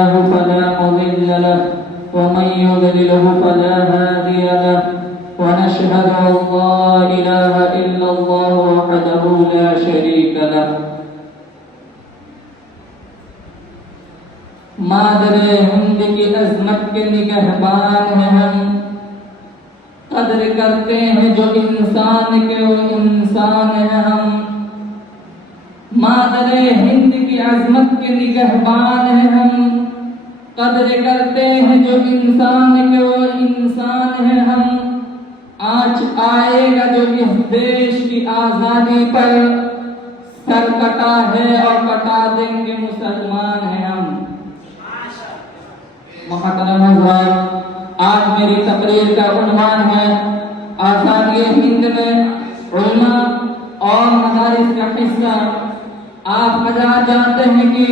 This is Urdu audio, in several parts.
الله فلا مضل له ومن يضلله فلا هادي له ونشهد أن لا إله إلا الله وحده لا شريك له مادر ہند کی عظمت کے نگہبان ہیں ہم قدر کرتے ہیں جو انسان کے وہ انسان ہیں ہم مادر ہند کی عظمت کے نگہبان ہیں ہم قدر کرتے ہیں جو انسان کے وہ انسان ہیں ہم آج آئے گا جو اس دیش کی آزادی پر سر کٹا ہے اور کٹا دیں گے مسلمان ہیں ہم محترم حضرات آج میری تقریر کا عنوان ہے آزادی ہند میں علماء اور مدارس کا حصہ آپ حضرات جانتے ہیں کہ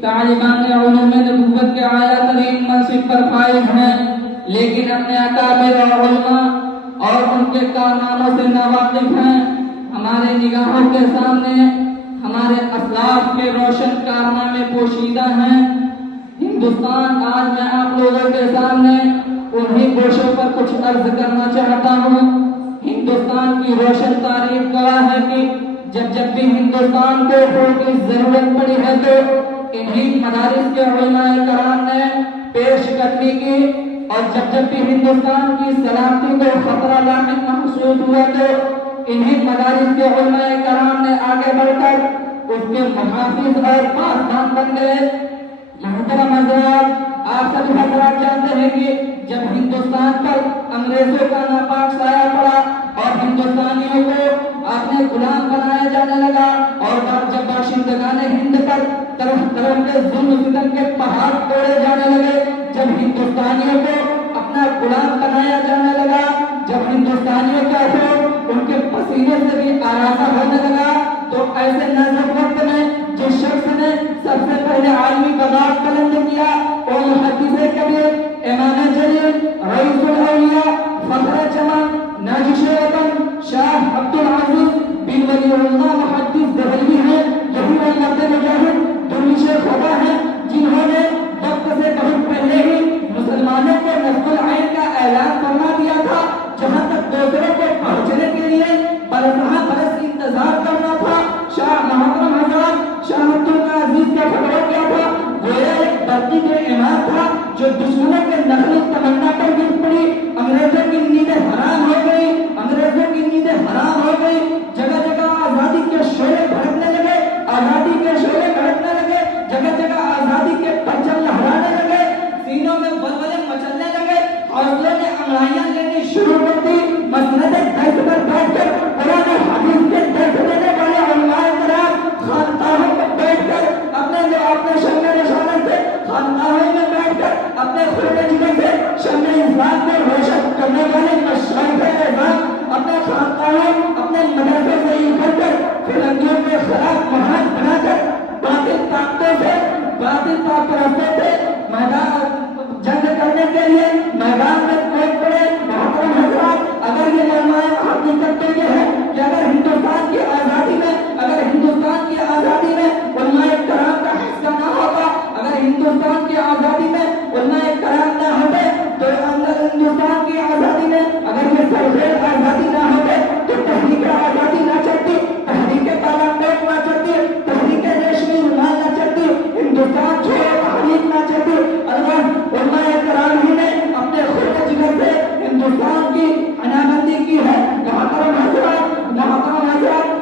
طالبان علوم نبوت کے اعلیٰ ترین منصب پر فائز ہیں لیکن اپنے اکابر علماء اور ان کے کارناموں سے ناواقف ہیں ہمارے نگاہوں کے سامنے ہمارے اسلاف کے روشن کارنامے پوشیدہ ہیں ہندوستان آج میں آپ لوگوں کے سامنے انہی گوشوں پر کچھ عرض کرنا چاہتا ہوں ہندوستان کی روشن تاریخ گواہ ہے کہ جب بھی ہندوستان کو کی ضرورت پڑی ہے تو انہی مدارس کے علماء کرام نے پیش قدمی کی اور جب بھی ہندوستان کی سلامتی کو خطرہ لاحق محسوس ہوا تو انہی مدارس کے علماء کرام نے آگے بڑھ کر اس کے محافظ اور پاسبان بن گئے محترم حضرات آپ سب حضرات جانتے ہیں کہ جب ہندوستان پر انگریزوں کا ناپاک سایہ پڑا اور ہندوستانیوں کو اپنے غلام بنایا جانے لگا اور جب باشندگان ہند پر طرف طرف کے ظلم ستم کے پہاڑ توڑے جانے لگے جب ہندوستانیوں کو اپنا غلام بنایا جانے لگا جب ہندوستانیوں کا خون ان کے پسینے سے بھی آراستہ ہونے لگا تو ایسے نازک وقت میں جس شخص نے سب سے پہلے عالمی بغاوت قلم کیا اور محدث کبیر امام جلیل رئیس الاولیاء فخر جمع ناجش وطن شاہ عبد العزیز بن ولی اللہ محدث دہلوی ہیں یہی وہ مرد مجاہد درویش خدا ہیں جنہوں نے وقت سے بہت پہلے ہی مسلمانوں کو نصب العین کا اعلان فرما دیا تھا جہاں تک دوسروں کو پہنچنے کے لیے برسہ برس انتظار کرنا تھا شاہ محترم حضرات شاہ عبد العزیز کا خبر کیا تھا گویا ایک برقی کے امام تھا جو دشمنوں کے نقل تمنا پر گر پڑی انگریزوں کی نیندیں حرام ہو گئی انگریزوں کی نیندیں حرام ہو گئی جگہ جگہ آزادی کے شعلے بھڑکنے لگے آزادی کے شعلے بھڑکنے لگے جگہ جگہ آزادی کے پرچم لہرانے لگے سینوں میں ولولے مچلنے لگے حوصلوں نے انگڑائیاں لینی شروع کر دی مسند دست پر بیٹھ کر قرآن حدیث کے درس دینے والے علماء کرام خانقاہوں میں بیٹھ کر اپنے شمع رسالت سے خانقاہوں میں بیٹھ کر اپنے خون جگر سے شمع اسلام کو روشن کرنے والے مشائخ اعظام اپنے خانقاہوں اپنے مدرسوں سے ابھر کر فرنگیوں کے خلاف محاذ بنا کر باطل طاقتوں سے میدان جنگ کرنے کے لیے میدان میں کوئی پڑے محترم حضرات اگر یہ علماء حقیقت تو یہ ہے کہ اگر ہندوستان کی آزادی میں علماء کرام کا حصہ نہ ہوتا اگر ہندوستان کی آزادی میں علماء کرام نہ ہوتے تو ہندوستان کی آزادی میں اگر یہ سرخیز آزادی نہ ہوتے تو تحریک آزادی نہ چلتی تحریک تالابیک نہ چلتی تحریک ریشمی رومال نہ چلتی ہندوستان چھوڑو تحریک نہ چلتی علماء کرام ہی نے اپنے خون جگر سے ہندوستان کی عنابندی کی ہے محترم حضرات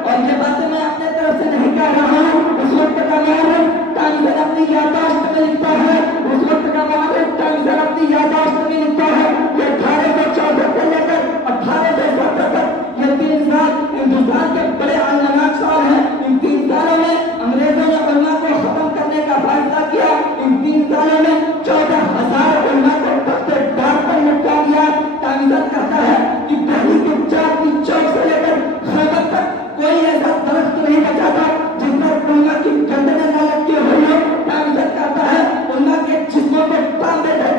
اور یہ باتیں میں اپنے طرف سے نہیں کہہ رہا ہوں اس وقت کا معرف کامسر اپنی یادداشت میں لکھتا ہے اس وقت کا معرف کامسر اپنی یادداشت میں لکھتا ہے یہ 1864 سے لے کر 1870 تک یہ 3 سال ہندوستان کے بڑے علماء سال ہیں ان 3 سالوں میں انگریزوں نے علماء کو ختم کرنے کا فیصلہ کیا ان 3 سالوں میں 14,000 علماء کو تخت ڈار پر لٹکا دیا کامسر کہتا ہے کہ دہلی کے چاک سے لے کر خیبر تک کوئی ایسا درخت نہیں بچا تھا جس پر علماء کی گردنیں نہ لٹکی ہوئی ہو کامسر کہتا ہے علماء کے جسموں کو تانبے سے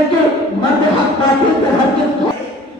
لیکن مرد حق باطل سے ہر چیز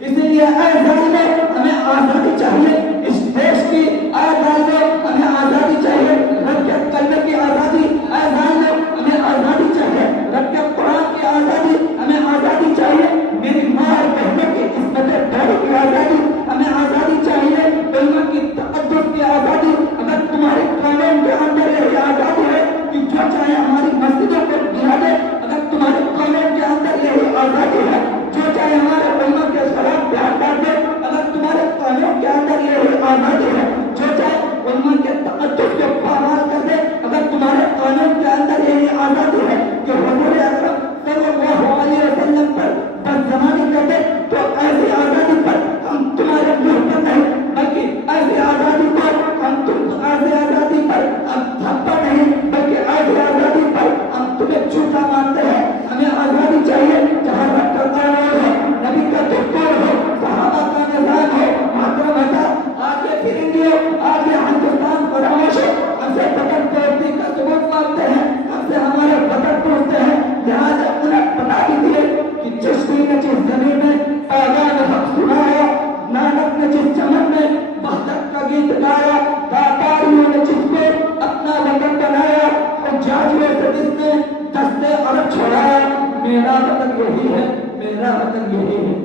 اسی لیے اے ظالموں ہمیں آزادی چاہیے اس دیش کی، اے ظالموں ہمیں آزادی چاہیے، رب کے کلمے کی آزادی، اے ظالموں ہمیں آزادی چاہیے، رب کے قرآن کی آزادی، ہمیں آزادی چاہیے، میری ماں اور بہنوں کی عصمت داری کی آزادی، ہمیں آزادی چاہیے، علماء کی تقدس کی آزادی۔ اگر تمہارے قانون کے اندر یہ آزادی ہے کہ جو چاہے ہماری مسجدوں کو گرا دے، اگر تمہارے قانون کے اندر یہی آزادی ہے جو چاہے ہمارے علماء کے خلاف بیان کر دے، اگر تمہارے قانون کے اندر یہی آزادی ہے جو چاہے علماء کے تقدس کو پامال کر دے، اگر تمہارے قانون کے اندر یہی آزادی ہے کہ حضور اکرم صلی اللہ علیہ وسلم پر بدزمانی کر دے، تو ایسی آزادی پر ہم تمہارے منہ پر نہیں بلکہ ایسی آزادی پر ایسی آزادی پر ہم تھپا نہیں بلکہ ایسی آزادی پر ہم تمہیں جھوٹا مانتے ہیں۔ ہمیں آزادی چاہیے جہاں رب کا قانون ہو، نبی کا دستور ہو، صحابہ کا نظام ہو، محترم حضرات آگے فرنگی ہو، آگے ہندوستان فراموش ہو، ہم سے وطن دوستی کا ثبوت مانگتے ہیں، ہم سے ہمارے وطن ٹوٹتے ہیں، لہٰذا انہیں بتا دیجیے کہ جس کوئی نے جس زمین میں پیغام حق سنایا، نانک نے جس چمن میں وحدت کا گیت گایا، داتاریوں نے جس کو اپنا وطن بنایا، اور جاجیوں سے جس نے دستے عرب چھوڑایا، میرا وطن یہی ہے، میرا وطن یہی ہے۔